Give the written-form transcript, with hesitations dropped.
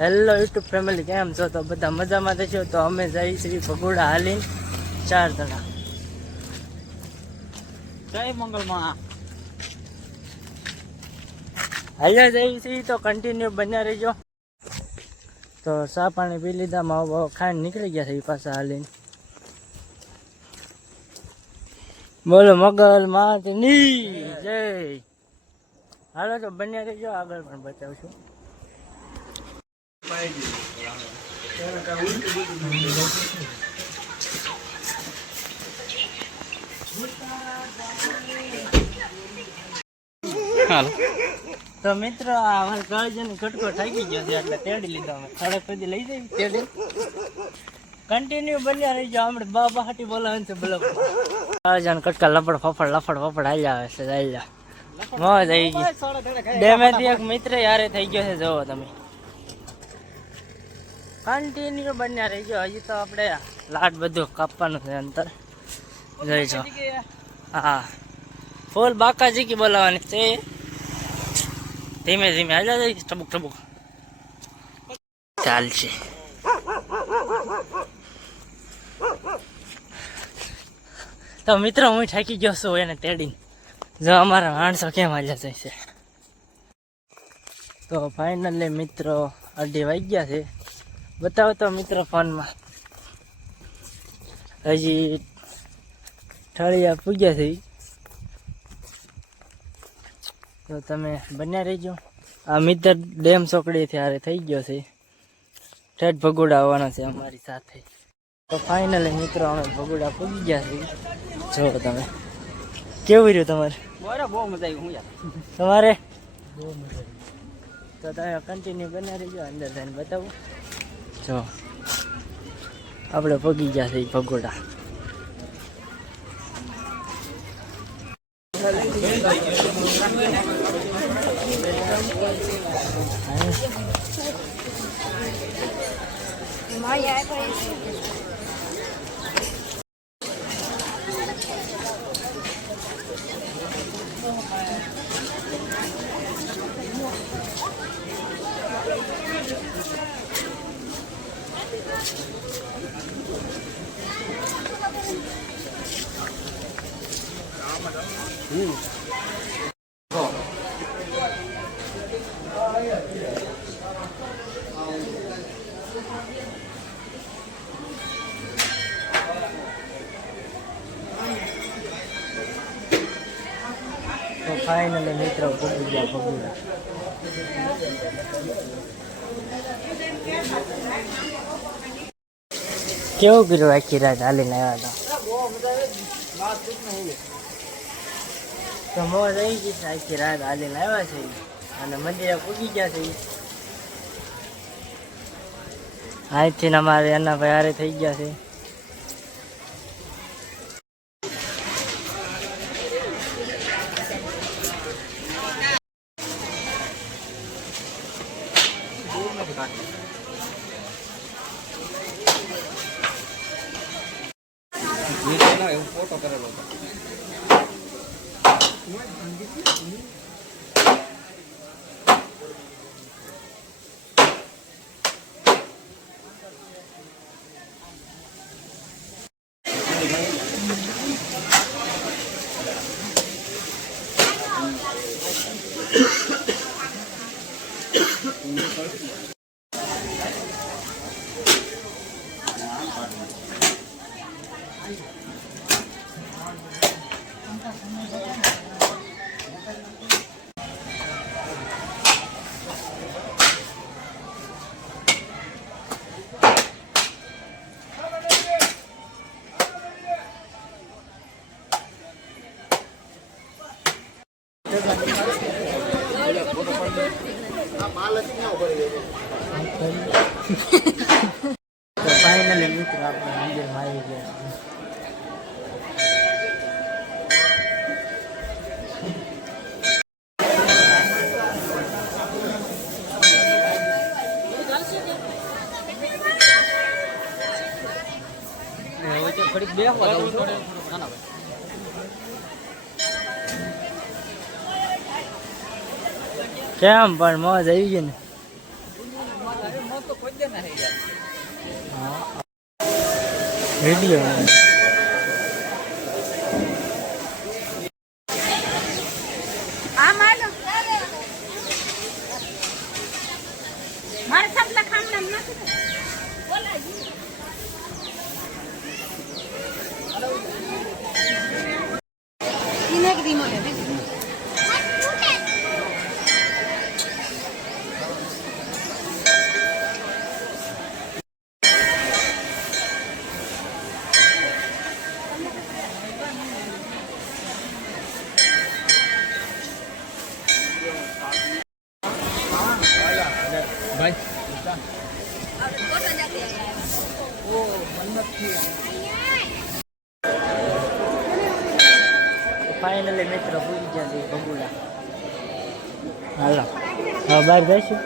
Hello YouTube family, કેમ છો? તો બધા મજામાં થશો. તો અમે જઈ શ્રી ભગોડા હાલીને 4 જણા. જય મંગલમાં હાલ્યા જઈ છીએ તો કન્ટિન્યુ બન્યા રહીજો. તો ચા પાણી પી લીધા, માવો ખાઈને નીકળી ગયા છે પાછા હાલીને. બોલો મગલ માતની જય. હાલો તો બન્યા રહીજો, આગળ પણ બતાવશું. તો મિત્રો અમારે કાળજાનો ખટકો થાકી ગયો છે એટલે તેડી લીધો. અમે સડક સુધી લઈ જઈએ તેડી. કન્ટિન્યુ બન્યા રહી જાઓ. આપણે બાબા હાટી બોલાવે છે. બોલો કાળજાનો ખટકા લફડ ફફડ હાલ્યા આવે છે. હાલ્યા મોજ આવી ગઈ. ડેમેથી એક મિત્ર યારે થઈ ગયો છે. જોવો તમે, કન્ટિન્યુ બન્યા રહી ગયો. હજી તો આપણે લાટ બધું કાપવાનું છે અંતર. જોઈ છો, હા ફૂલ બાકાજી બોલાવાની છે. ધીમે ધીમે હાલ્યા જાય, ટબુક ચાલશે. તો મિત્રો હું થાકી ગયો છું એને તેડીને. જો અમારા માણસો કેમ હાલ્યા જાય છે. તો ફાઇનલી મિત્રો 2:30 વાગ્યા છે. બતાવો તો મિત્રો ફોનમાં. હજી ઠળિયા પૂગ્યા છે. તો તમે બન્યા રહીજો. આ મિત્ર ડેમ ચોકડીથી હારે થઈ ગયો છે. ઠેઠ ભગોડા આવવાના છે અમારી સાથે. તો ફાઇનલી મિત્રો અમે ભગોડા પૂગી ગયા છે. જો તમે કેવું રહ્યું તમારે? બહુ મજા આવી. હું યાર તમારે બહુ મજા આવી. તો તમે કન્ટિન્યુ બન્યા રહીજો, અંદર જઈને બતાવું. જો આપણે પગી ગયા છે ભગોડા. તો ફાઇનલી મિત્રો પહોંચી ગયા ભગોડા. કેવું કર્યું આખી રાત હાલીને આવ્યા હતા? તો મોજ આવી ગઈ છે. આખી રાત હાલીને આવ્યા છે અને મંદિરે પૂગી ગયા છે. અહીંથી અમારે એના ભાઈ હારે થઈ ગયા છે. ફોટો કરેલો હતો. તો ફાઇનલી મિત્ર આપણે મંદિરમાં આવી ગયા. થોડીક બે કેમ પણ મોજ આવી ગઈ ને. વિડીયો મારે સબ લખાણ નથી બોલાય ઈને એક દીમો લે ભાઈ ફાઇનલી મિત્રો ભૂલી ગયા છે બબુલા. હાલો હવે બહાર જઈશું.